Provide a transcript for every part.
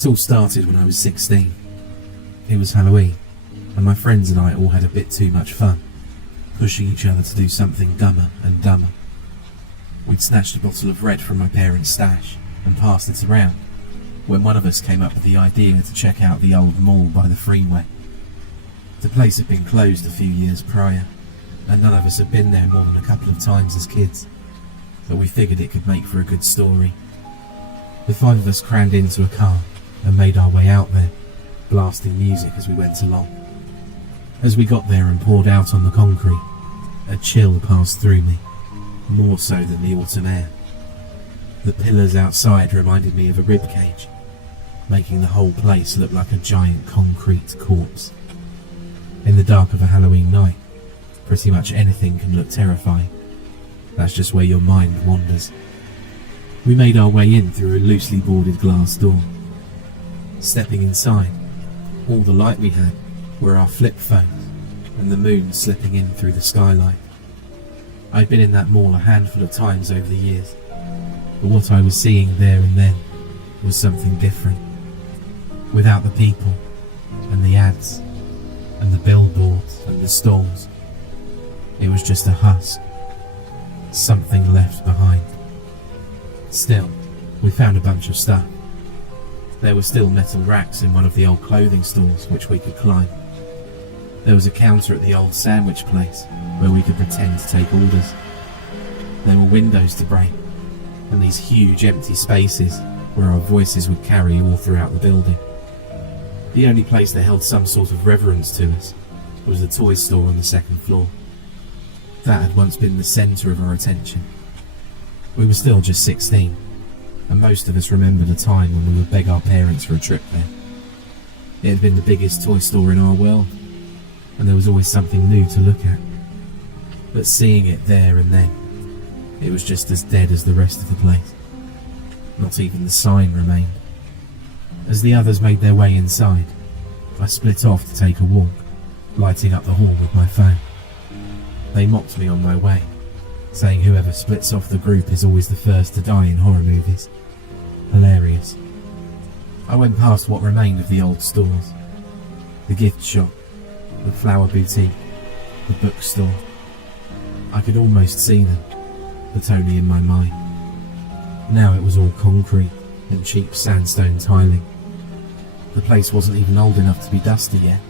It all started when I was 16. It was Halloween, and my friends and I all had a bit too much fun, pushing each other to do something dumber and dumber. We'd snatched a bottle of red from my parents' stash and passed it around, when one of us came up with the idea to check out the old mall by the freeway. The place had been closed a few years prior, and none of us had been there more than a couple of times as kids, but we figured it could make for a good story. The five of us crammed into a car and made our way out there, blasting music as we went along. As we got there and poured out on the concrete, a chill passed through me, more so than the autumn air. The pillars outside reminded me of a ribcage, making the whole place look like a giant concrete corpse. In the dark of a Halloween night, pretty much anything can look terrifying. That's just where your mind wanders. We made our way in through a loosely boarded glass door. Stepping inside, all the light we had were our flip phones and the moon slipping in through the skylight. I'd been in that mall a handful of times over the years, but what I was seeing there and then was something different. Without the people, and the ads, and the billboards, and the stalls, it was just a husk. Something left behind. Still, we found a bunch of stuff. There were still metal racks in one of the old clothing stores which we could climb. There was a counter at the old sandwich place where we could pretend to take orders. There were windows to break, and these huge empty spaces where our voices would carry all throughout the building. The only place that held some sort of reverence to us was the toy store on the second floor. That had once been the centre of our attention. We were still just 16, and most of us remembered a time when we would beg our parents for a trip there. It had been the biggest toy store in our world, and there was always something new to look at. But seeing it there and then, it was just as dead as the rest of the place. Not even the sign remained. As the others made their way inside, I split off to take a walk, lighting up the hall with my phone. They mocked me on my way, saying whoever splits off the group is always the first to die in horror movies. Hilarious. I went past what remained of the old stores. The gift shop, the flower boutique, the bookstore. I could almost see them, but only in my mind. Now it was all concrete and cheap sandstone tiling. The place wasn't even old enough to be dusty yet,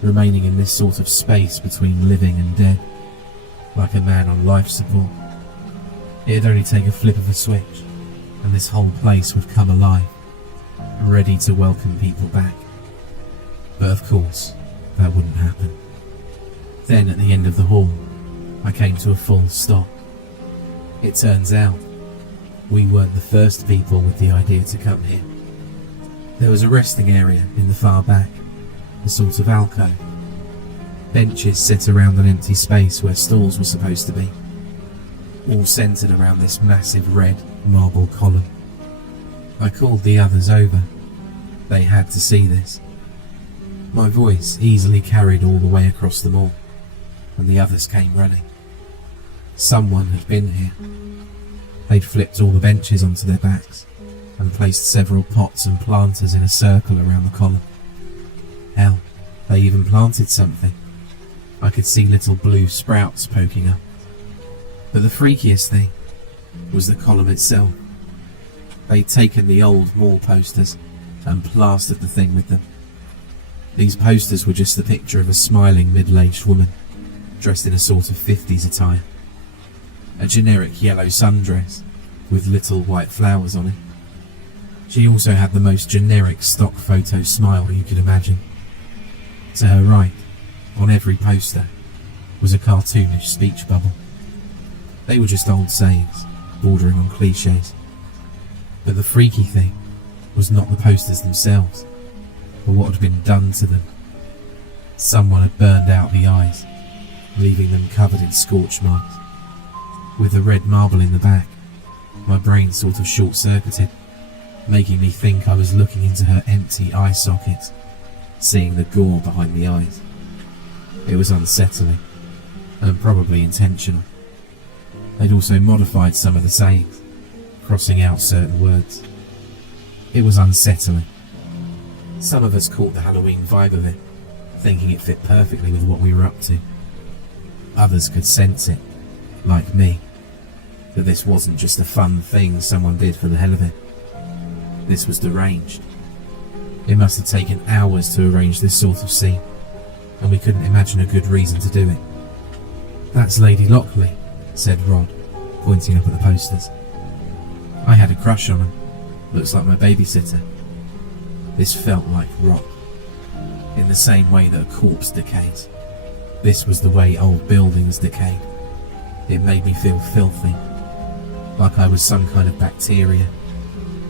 remaining in this sort of space between living and dead, like a man on life support. It'd only take a flip of a switch, and this whole place would come alive, ready to welcome people back. But of course, that wouldn't happen. Then at the end of the hall, I came to a full stop. It turns out, we weren't the first people with the idea to come here. There was a resting area in the far back, a sort of alcove. Benches set around an empty space where stalls were supposed to be, all centred around this massive red marble column. I called the others over. They had to see this. My voice easily carried all the way across the mall, and the others came running. Someone had been here. They'd flipped all the benches onto their backs and placed several pots and planters in a circle around the column. Hell, they even planted something. I could see little blue sprouts poking up. But the freakiest thing was the column itself. They'd taken the old mall posters and plastered the thing with them. These posters were just the picture of a smiling middle-aged woman, dressed in a sort of 50s attire. A generic yellow sundress with little white flowers on it. She also had the most generic stock photo smile you could imagine. To her right, on every poster, was a cartoonish speech bubble. They were just old sayings, bordering on cliches. But the freaky thing was not the posters themselves, but what had been done to them. Someone had burned out the eyes, leaving them covered in scorch marks. With the red marble in the back, my brain sort of short-circuited, making me think I was looking into her empty eye sockets, seeing the gore behind the eyes. It was unsettling, and probably intentional. They'd also modified some of the sayings, crossing out certain words. It was unsettling, Some of us caught the Halloween vibe of it, thinking it fit perfectly with what we were up to. Others could sense it, like me, that this wasn't just a fun thing someone did for the hell of it. This was deranged. It must have taken hours to arrange this sort of scene, and we couldn't imagine a good reason to do it. "That's Lady Lockley," said Rod, pointing up at the posters. I had a crush on her. Looks like my babysitter. This felt like rot, in the same way that a corpse decays. This was the way old buildings decayed. It made me feel filthy, like I was some kind of bacteria,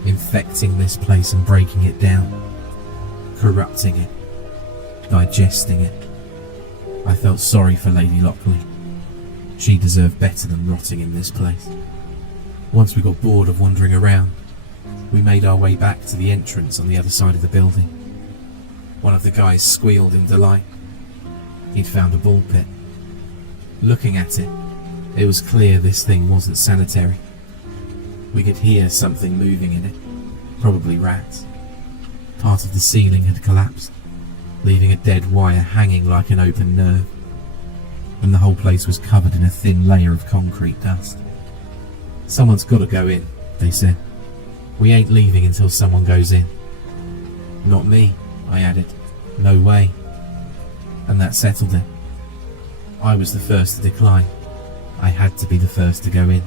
infecting this place and breaking it down, corrupting it, digesting it. I felt sorry for Lady Lockley. She deserved better than rotting in this place. Once we got bored of wandering around, we made our way back to the entrance on the other side of the building. One of the guys squealed in delight. He'd found a ball pit. Looking at it, it was clear this thing wasn't sanitary. We could hear something moving in it, probably rats. Part of the ceiling had collapsed, leaving a dead wire hanging like an open nerve, and the whole place was covered in a thin layer of concrete dust. "Someone's got to go in," they said. "We ain't leaving until someone goes in." "Not me," I added. "No way." And that settled it. I was the first to decline. I had to be the first to go in,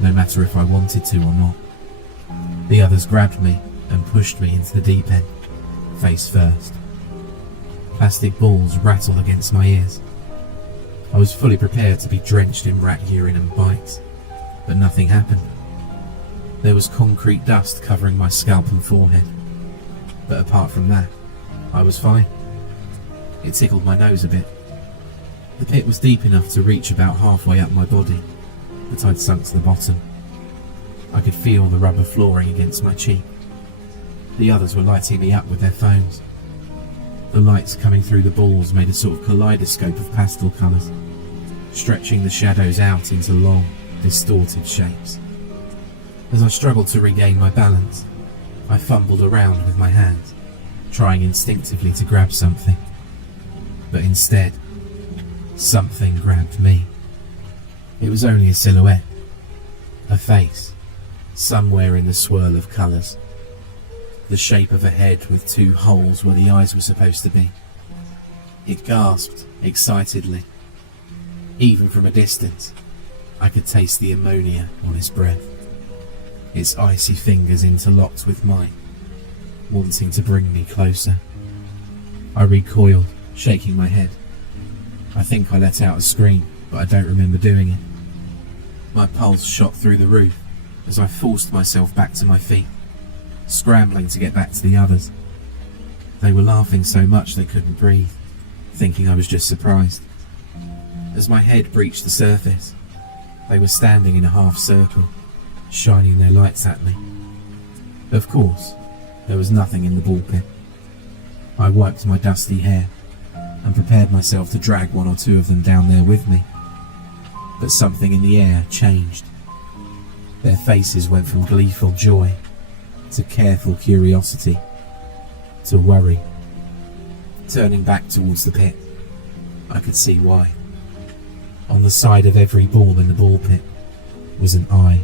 no matter if I wanted to or not. The others grabbed me and pushed me into the deep end, face first. Plastic balls rattled against my ears. I was fully prepared to be drenched in rat urine and bites, but nothing happened. There was concrete dust covering my scalp and forehead, but apart from that, I was fine. It tickled my nose a bit. The pit was deep enough to reach about halfway up my body, but I'd sunk to the bottom. I could feel the rubber flooring against my cheek. The others were lighting me up with their phones. The lights coming through the balls made a sort of kaleidoscope of pastel colours, stretching the shadows out into long, distorted shapes. As I struggled to regain my balance, I fumbled around with my hands, trying instinctively to grab something. But instead, something grabbed me. It was only a silhouette, a face, somewhere in the swirl of colours. The shape of a head with two holes where the eyes were supposed to be. It gasped excitedly. Even from a distance, I could taste the ammonia on its breath. Its icy fingers interlocked with mine, wanting to bring me closer. I recoiled, shaking my head. I think I let out a scream, but I don't remember doing it. My pulse shot through the roof as I forced myself back to my feet, scrambling to get back to the others. They were laughing so much they couldn't breathe, thinking I was just surprised. As my head breached the surface, they were standing in a half circle, shining their lights at me. Of course, there was nothing in the ball pit. I wiped my dusty hair and prepared myself to drag one or two of them down there with me. But something in the air changed. Their faces went from gleeful joy to careful curiosity to worry. Turning back towards the pit, I could see why. On the side of every ball in the ball pit was an eye,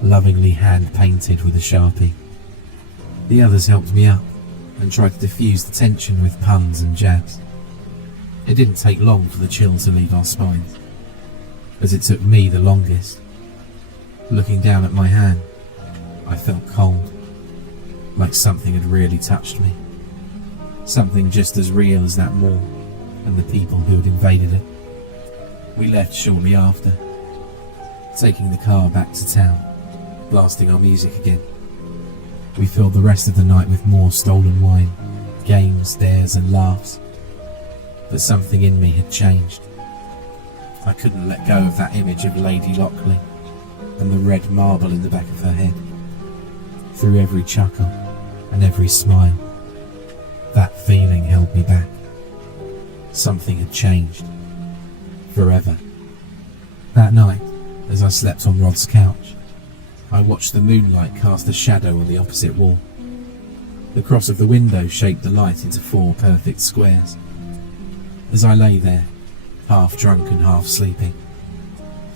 lovingly hand-painted with a Sharpie. The others helped me up and tried to diffuse the tension with puns and jabs. It didn't take long for the chill to leave our spines, as it took me the longest. Looking down at my hand, I felt cold, like something had really touched me. Something just as real as that mall and the people who had invaded it. We left shortly after, taking the car back to town, blasting our music again. We filled the rest of the night with more stolen wine, games, dares and laughs. But something in me had changed. I couldn't let go of that image of Lady Lockley and the red marble in the back of her head. Through every chuckle and every smile, that feeling held me back. Something had changed. Forever. That night, as I slept on Rod's couch, I watched the moonlight cast a shadow on the opposite wall. The cross of the window shaped the light into 4 perfect squares. As I lay there, half drunk and half sleeping,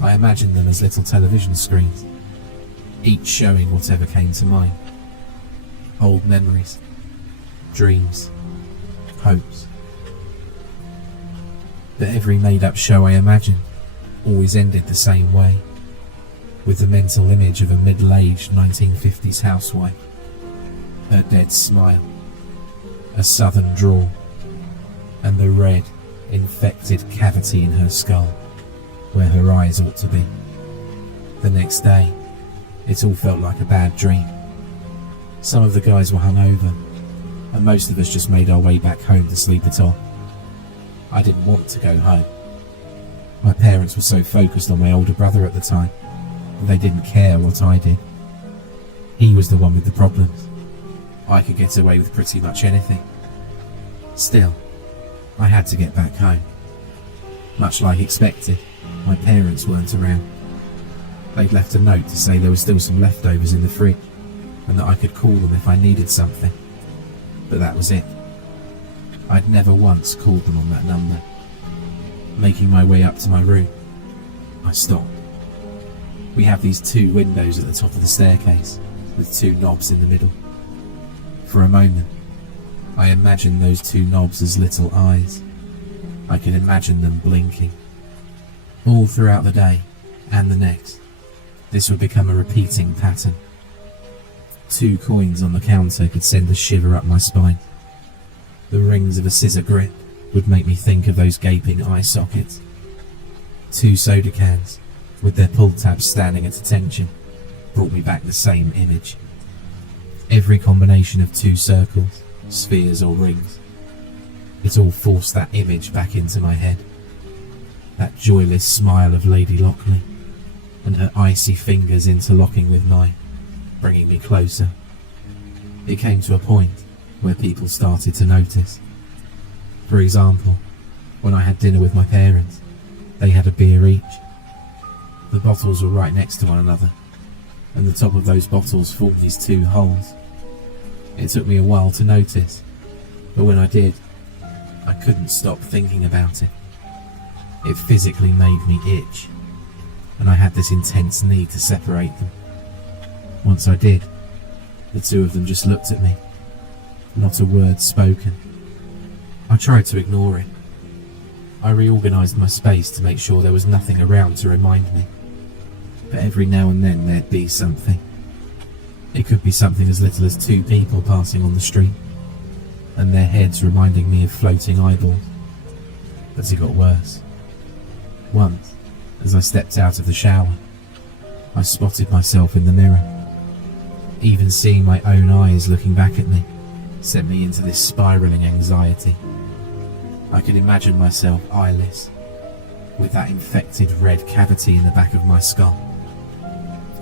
I imagined them as little television screens, each showing whatever came to mind. Old memories, dreams, hopes. But every made-up show I imagined always ended the same way, with the mental image of a middle-aged 1950s housewife, her dead smile, a southern drawl, and the red, infected cavity in her skull, where her eyes ought to be. The next day, it all felt like a bad dream. Some of the guys were hungover, and most of us just made our way back home to sleep it off. I didn't want to go home. My parents were so focused on my older brother at the time, that they didn't care what I did. He was the one with the problems. I could get away with pretty much anything. Still, I had to get back home. Much like expected, my parents weren't around. They'd left a note to say there were still some leftovers in the fridge, and that I could call them if I needed something. But that was it. I'd never once called them on that number. Making my way up to my room, I stopped. We have these 2 windows at the top of the staircase, with 2 knobs in the middle. For a moment, I imagined those 2 knobs as little eyes. I could imagine them blinking. All throughout the day, and the next, this would become a repeating pattern. 2 coins on the counter could send a shiver up my spine. The rings of a scissor grip would make me think of those gaping eye sockets. 2 soda cans, with their pull tabs standing at attention, brought me back the same image. Every combination of 2 circles, spheres or rings, it all forced that image back into my head. That joyless smile of Lady Lockley, and her icy fingers interlocking with mine, bringing me closer. It came to a point where people started to notice. For example, when I had dinner with my parents, they had a beer each. The bottles were right next to one another, and the top of those bottles formed these 2 holes. It took me a while to notice, but when I did, I couldn't stop thinking about it. It physically made me itch, and I had this intense need to separate them. Once I did, the 2 of them just looked at me, not a word spoken. I tried to ignore it. I reorganised my space to make sure there was nothing around to remind me, but every now and then there'd be something. It could be something as little as 2 people passing on the street, and their heads reminding me of floating eyeballs. But it got worse. Once, as I stepped out of the shower, I spotted myself in the mirror. Even seeing my own eyes looking back at me sent me into this spiralling anxiety. I could imagine myself eyeless, with that infected red cavity in the back of my skull.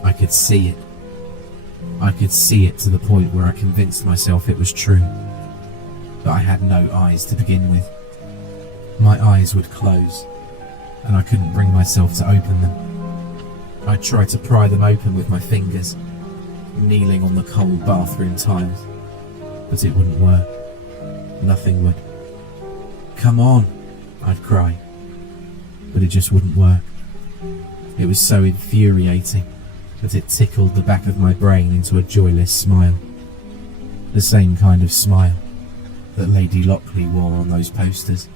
I could see it. I could see it to the point where I convinced myself it was true. But I had no eyes to begin with. My eyes would close, and I couldn't bring myself to open them. I tried to pry them open with my fingers, kneeling on the cold bathroom tiles, but it wouldn't work. Nothing would. "Come on," I'd cry, but it just wouldn't work. It was so infuriating that it tickled the back of my brain into a joyless smile. The same kind of smile that Lady Lockley wore on those posters.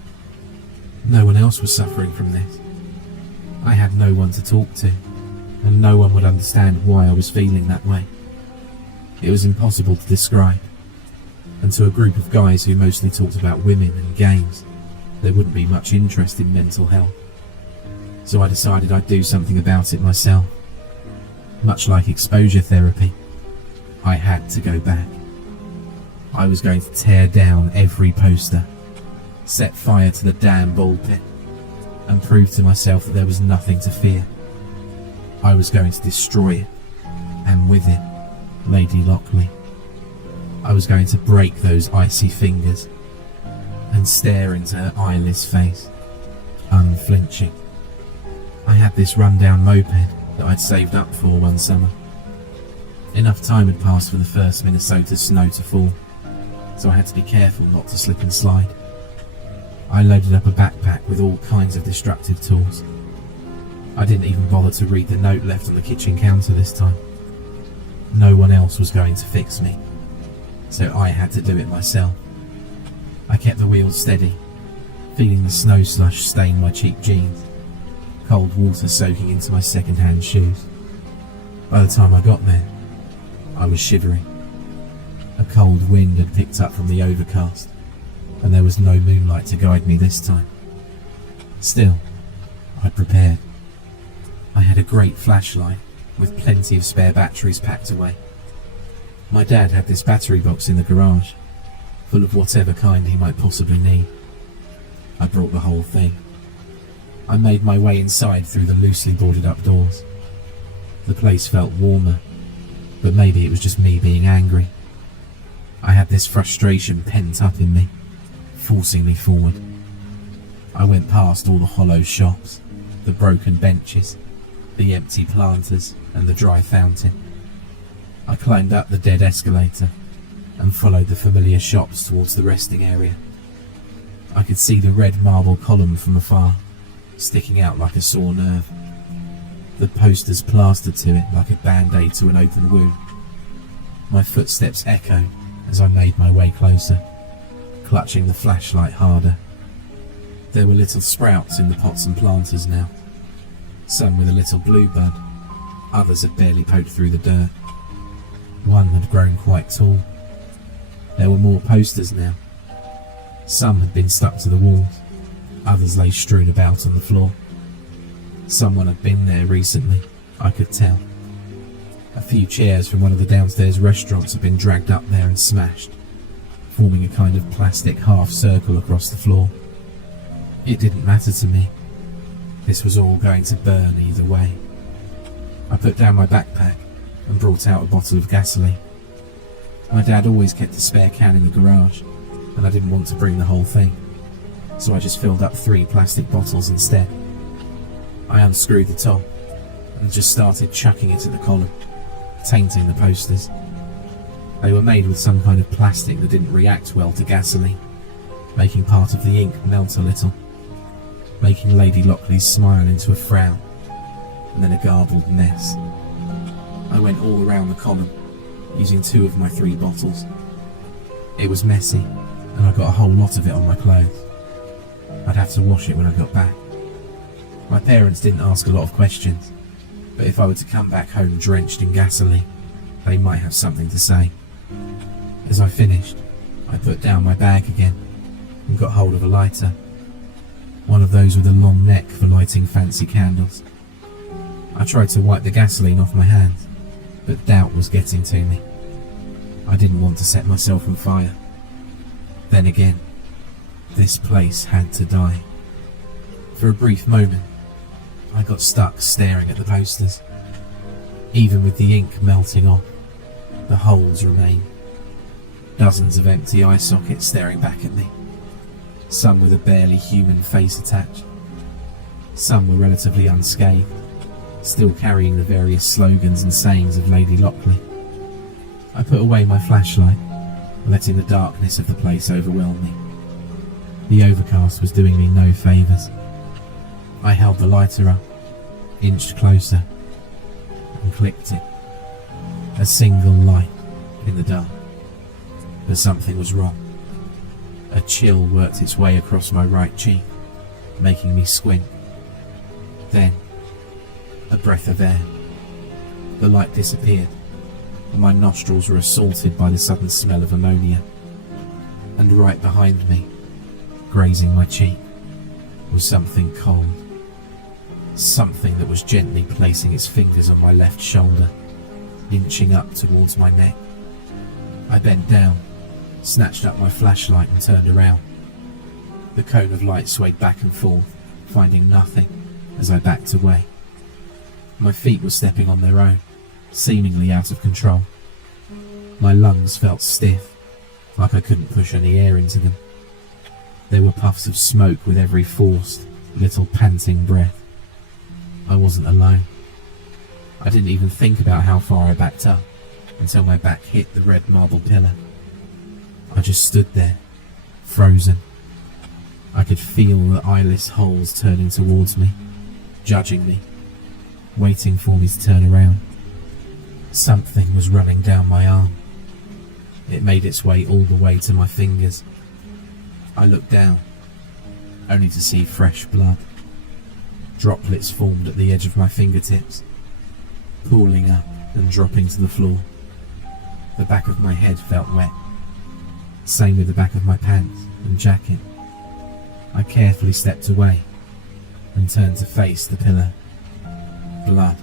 No one else was suffering from this. I had no one to talk to, and no one would understand why I was feeling that way. It was impossible to describe, and to a group of guys who mostly talked about women and games, there wouldn't be much interest in mental health. So I decided I'd do something about it myself. Much like exposure therapy, I had to go back. I was going to tear down every poster, set fire to the damn ball pit, and prove to myself that there was nothing to fear. I was going to destroy it, and with it, Lady Lockley. I was going to break those icy fingers and stare into her eyeless face, unflinching. I had this rundown moped that I'd saved up for one summer. Enough time had passed for the first Minnesota snow to fall, so I had to be careful not to slip and slide. I loaded up a backpack with all kinds of destructive tools. I didn't even bother to read the note left on the kitchen counter this time. No one else was going to fix me, so I had to do it myself. I kept the wheels steady, feeling the snow slush stain my cheap jeans, cold water soaking into my second-hand shoes. By the time I got there, I was shivering. A cold wind had picked up from the overcast, and there was no moonlight to guide me this time. Still, I prepared. I had a great flashlight with plenty of spare batteries packed away. My dad had this battery box in the garage, full of whatever kind he might possibly need. I brought the whole thing. I made my way inside through the loosely boarded up doors. The place felt warmer, but maybe it was just me being angry. I had this frustration pent up in me, forcing me forward. I went past all the hollow shops, the broken benches, the empty planters and the dry fountain. I climbed up the dead escalator and followed the familiar shops towards the resting area. I could see the red marble column from afar, sticking out like a sore nerve. The posters plastered to it like a band-aid to an open wound. My footsteps echoed as I made my way closer, clutching the flashlight harder. There were little sprouts in the pots and planters now, some with a little blue bud, others had barely poked through the dirt. One had grown quite tall. There were more posters now. Some had been stuck to the walls, others lay strewn about on the floor. Someone had been there recently, I could tell. A few chairs from one of the downstairs restaurants had been dragged up there and smashed, forming a kind of plastic half circle across the floor. It didn't matter to me. This was all going to burn either way. I put down my backpack and brought out a bottle of gasoline. My dad always kept a spare can in the garage, and I didn't want to bring the whole thing, so I just filled up 3 plastic bottles instead. I unscrewed the top and just started chucking it at the column, tainting the posters. They were made with some kind of plastic that didn't react well to gasoline, making part of the ink melt a little, making Lady Lockley's smile into a frown, and then a garbled mess. I went all around the column, using 2 of my 3 bottles. It was messy, and I got a whole lot of it on my clothes. I'd have to wash it when I got back. My parents didn't ask a lot of questions, but if I were to come back home drenched in gasoline, they might have something to say. As I finished, I put down my bag again and got hold of a lighter, one of those with a long neck for lighting fancy candles. I tried to wipe the gasoline off my hands, but doubt was getting to me. I didn't want to set myself on fire. Then again, this place had to die. For a brief moment, I got stuck staring at the posters. Even with the ink melting off, the holes remained. Dozens of empty eye sockets staring back at me, some with a barely human face attached. Some were relatively unscathed, still carrying the various slogans and sayings of Lady Lockley. I put away my flashlight, letting the darkness of the place overwhelm me. The overcast was doing me no favours. I held the lighter up, inched closer, and clicked it. A single light in the dark. But something was wrong. A chill worked its way across my right cheek, making me squint. Then, a breath of air. The light disappeared, and my nostrils were assaulted by the sudden smell of ammonia. And right behind me, grazing my cheek, was something cold. Something that was gently placing its fingers on my left shoulder, inching up towards my neck. I bent down, snatched up my flashlight and turned around. The cone of light swayed back and forth, finding nothing as I backed away. My feet were stepping on their own, seemingly out of control. My lungs felt stiff, like I couldn't push any air into them. There were puffs of smoke with every forced, little panting breath. I wasn't alone. I didn't even think about how far I backed up until my back hit the red marble pillar. I just stood there, frozen. I could feel the eyeless holes turning towards me, judging me, waiting for me to turn around. Something was running down my arm. It made its way all the way to my fingers. I looked down, only to see fresh blood. Droplets formed at the edge of my fingertips, pooling up and dropping to the floor. The back of my head felt wet. Same with the back of my pants and jacket. I carefully stepped away and turned to face the pillar. Blood.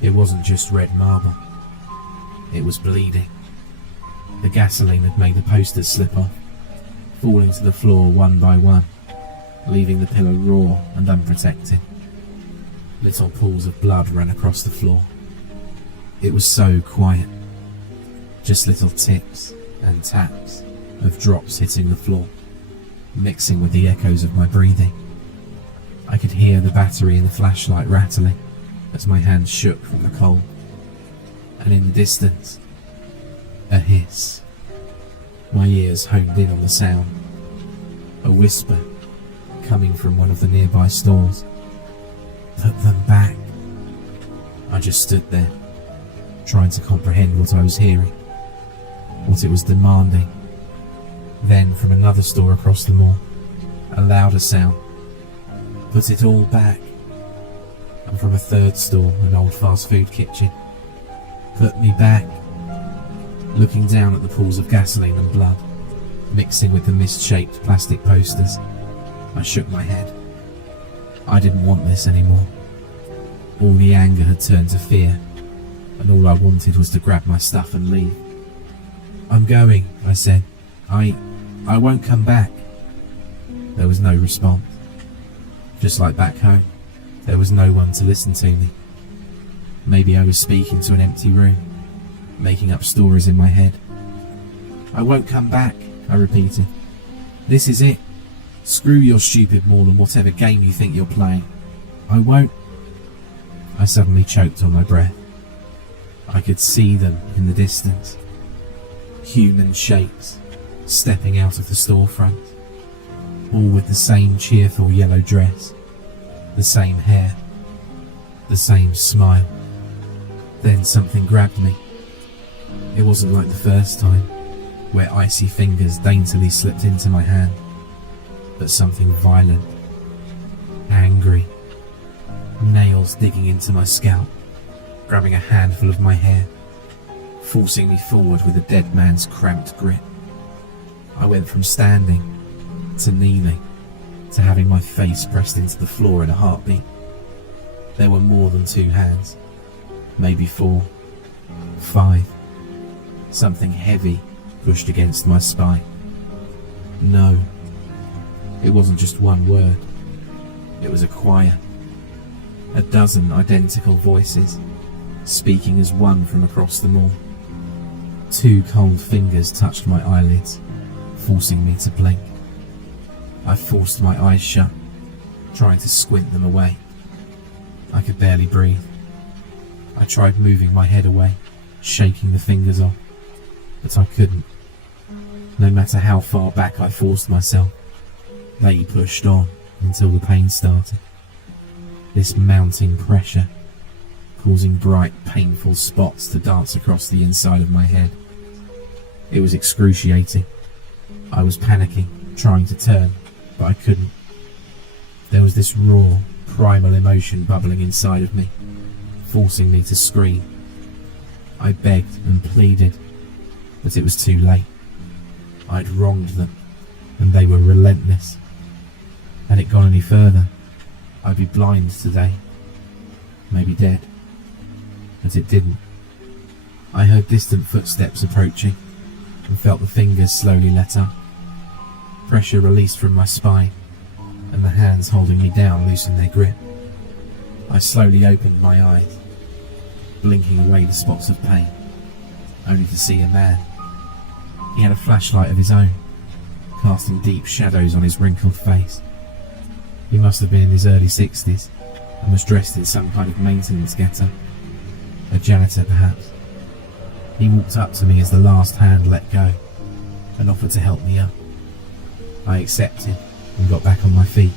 It wasn't just red marble. It was bleeding. The gasoline had made the posters slip off, falling to the floor one by one, leaving the pillar raw and unprotected. Little pools of blood ran across the floor. It was so quiet. Just little tips and taps of drops hitting the floor, mixing with the echoes of my breathing. I could hear the battery in the flashlight rattling as my hands shook from the cold. And in the distance, a hiss. My ears honed in on the sound. A whisper coming from one of the nearby stores. Put them back. I just stood there, trying to comprehend what I was hearing, what it was demanding. Then from another store across the mall, a louder sound. Put it all back. And from a third store, an old fast food kitchen. Put me back. Looking down at the pools of gasoline and blood, mixing with the mist-shaped plastic posters, I shook my head. I didn't want this anymore. All the anger had turned to fear, and all I wanted was to grab my stuff and leave. I'm going, I said. I won't come back. There was no response. Just like back home, there was no one to listen to me. Maybe I was speaking to an empty room, making up stories in my head. I won't come back, I repeated. This is it. Screw your stupid mall and whatever game you think you're playing. I won't. I suddenly choked on my breath. I could see them in the distance. Human shapes stepping out of the storefront, all with the same cheerful yellow dress, the same hair, the same smile. Then something grabbed me. It wasn't like the first time, where icy fingers daintily slipped into my hand, but something violent, angry, nails digging into my scalp, grabbing a handful of my hair, forcing me forward with a dead man's cramped grip. I went from standing to kneeling to having my face pressed into the floor in a heartbeat. There were more than 2 hands, maybe 4, 5. Something heavy pushed against my spine. No, it wasn't just one word. It was a choir. A dozen identical voices, speaking as one from across the mall. 2 cold fingers touched my eyelids, forcing me to blink. I forced my eyes shut, trying to squint them away. I could barely breathe. I tried moving my head away, shaking the fingers off, but I couldn't. No matter how far back I forced myself, they pushed on until the pain started. This mounting pressure, causing bright, painful spots to dance across the inside of my head. It was excruciating. I was panicking, trying to turn, but I couldn't. There was this raw, primal emotion bubbling inside of me, forcing me to scream. I begged and pleaded, but it was too late. I'd wronged them, and they were relentless. Had it gone any further, I'd be blind today, maybe dead. But it didn't. I heard distant footsteps approaching, and felt the fingers slowly let up. Pressure released from my spine, and the hands holding me down loosened their grip. I slowly opened my eyes, blinking away the spots of pain, only to see a man. He had a flashlight of his own, casting deep shadows on his wrinkled face. He must have been in his early 60s, and was dressed in some kind of maintenance getup. A janitor, perhaps. He walked up to me as the last hand let go, and offered to help me up. I accepted and got back on my feet.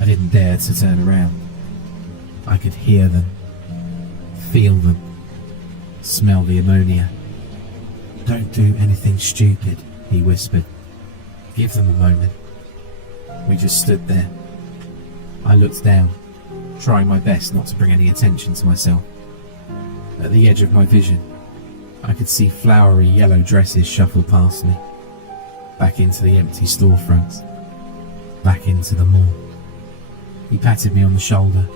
I didn't dare to turn around. I could hear them, feel them, smell the ammonia. "Don't do anything stupid," he whispered. "Give them a moment." We just stood there. I looked down, trying my best not to bring any attention to myself. At the edge of my vision, I could see flowery yellow dresses shuffle past me, back into the empty storefronts, back into the mall. He patted me on the shoulder,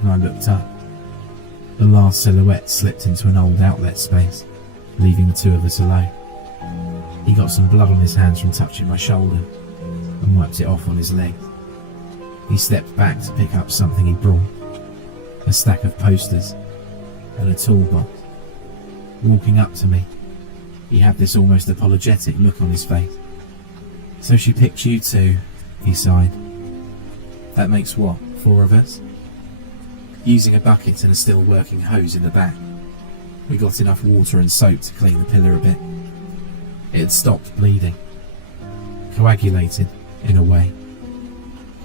and I looked up. The last silhouette slipped into an old outlet space, leaving the two of us alone. He got some blood on his hands from touching my shoulder, and wiped it off on his legs. He stepped back to pick up something he brought, a stack of posters and a toolbox. Walking up to me, he had this almost apologetic look on his face. "So she picked you too," he sighed. "That makes what, 4 of us?" Using a bucket and a still working hose in the back, we got enough water and soap to clean the pillar a bit. It had stopped bleeding, coagulated in a way.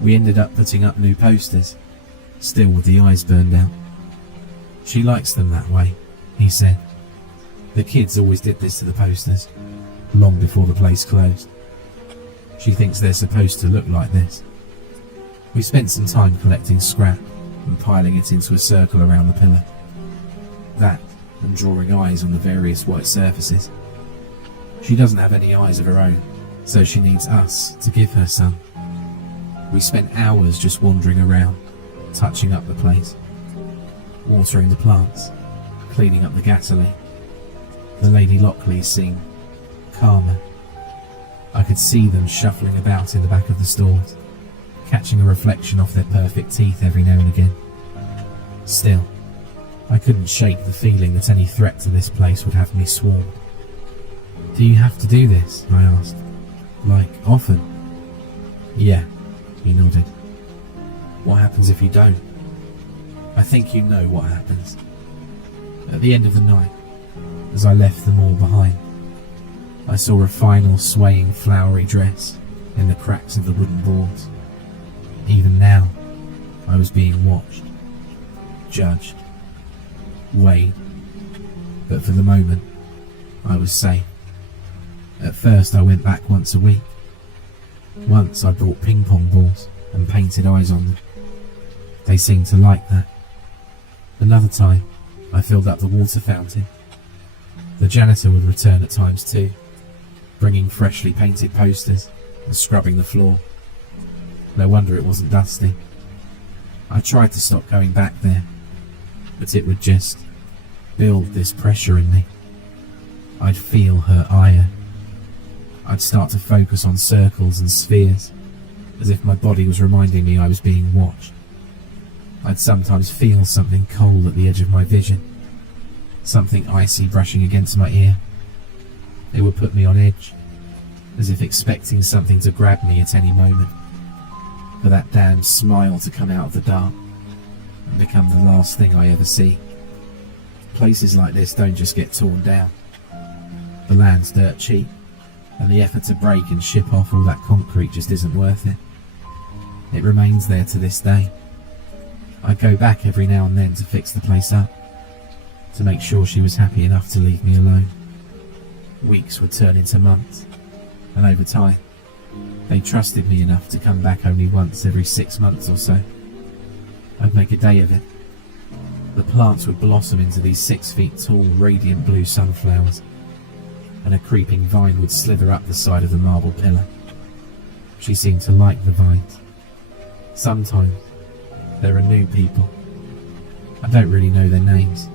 We ended up putting up new posters, still with the eyes burned out. "She likes them that way," he said. "The kids always did this to the posters, long before the place closed. She thinks they're supposed to look like this." We spent some time collecting scrap and piling it into a circle around the pillar. That, and drawing eyes on the various white surfaces. She doesn't have any eyes of her own, so she needs us to give her some. We spent hours just wandering around, touching up the place, watering the plants, cleaning up the gasoline. The Lady Lockleys seemed calmer. I could see them shuffling about in the back of the stores, catching a reflection off their perfect teeth every now and again. Still, I couldn't shake the feeling that any threat to this place would have me swarmed. "Do you have to do this?" I asked. "Like, often?" "Yeah," he nodded. "What happens if you don't?" "I think you know what happens." At the end of the night, as I left them all behind, I saw a final swaying flowery dress in the cracks of the wooden boards. Even now, I was being watched, judged, weighed, but for the moment, I was safe. At first I went back once a week. Once I brought ping pong balls and painted eyes on them. They seemed to like that. Another time, I filled up the water fountain. The janitor would return at times too, bringing freshly painted posters and scrubbing the floor. No wonder it wasn't dusty. I tried to stop going back there, but it would just build this pressure in me. I'd feel her ire. I'd start to focus on circles and spheres, as if my body was reminding me I was being watched. I'd sometimes feel something cold at the edge of my vision, something icy brushing against my ear. It would put me on edge, as if expecting something to grab me at any moment, for that damned smile to come out of the dark and become the last thing I ever see. Places like this don't just get torn down. The land's dirt cheap, and the effort to break and ship off all that concrete just isn't worth it. It remains there to this day. I go back every now and then to fix the place up, to make sure she was happy enough to leave me alone. Weeks would turn into months, and over time, they trusted me enough to come back only once every 6 months or so. I'd make a day of it. The plants would blossom into these 6 feet tall, radiant blue sunflowers, and a creeping vine would slither up the side of the marble pillar. She seemed to like the vines. Sometimes, there are new people. I don't really know their names,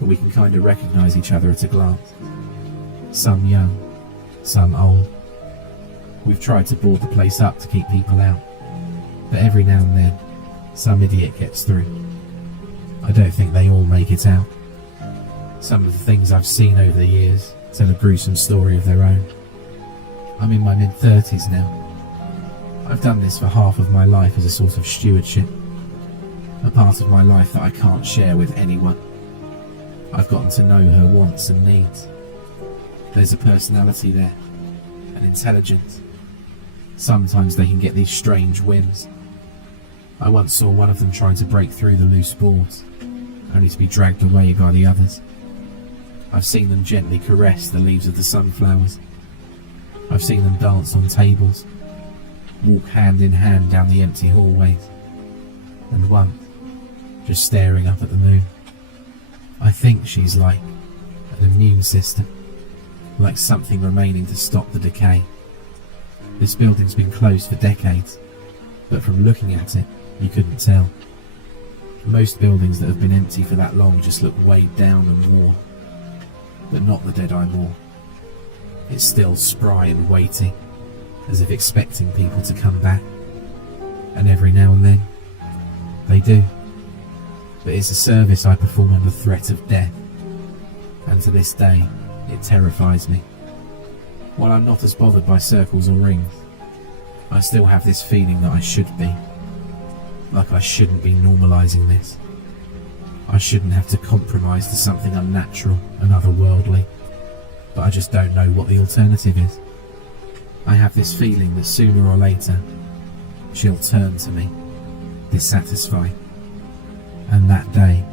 but we can kind of recognise each other at a glance. Some young, some old. We've tried to board the place up to keep people out, but every now and then, some idiot gets through. I don't think they all make it out. Some of the things I've seen over the years tell a gruesome story of their own. I'm in my mid-30s now. I've done this for half of my life as a sort of stewardship, a part of my life that I can't share with anyone. I've gotten to know her wants and needs. There's a personality there, intelligence. Sometimes they can get these strange whims. I once saw one of them trying to break through the loose boards, only to be dragged away by the others. I've seen them gently caress the leaves of the sunflowers. I've seen them dance on tables, walk hand in hand down the empty hallways, and once, just staring up at the moon. I think she's like an immune system, like something remaining to stop the decay. This building's been closed for decades, but from looking at it, you couldn't tell. Most buildings that have been empty for that long just look weighed down and worn, but not the Deadeye Moor. It's still spry and weighty, as if expecting people to come back. And every now and then, they do. But it's a service I perform under threat of death, and to this day, it terrifies me. While I'm not as bothered by circles or rings, I still have this feeling that I should be. Like I shouldn't be normalising this. I shouldn't have to compromise to something unnatural and otherworldly, but I just don't know what the alternative is. I have this feeling that sooner or later, she'll turn to me, dissatisfied, and that day,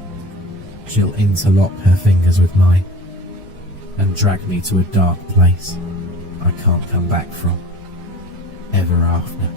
she'll interlock her fingers with mine and drag me to a dark place I can't come back from ever after.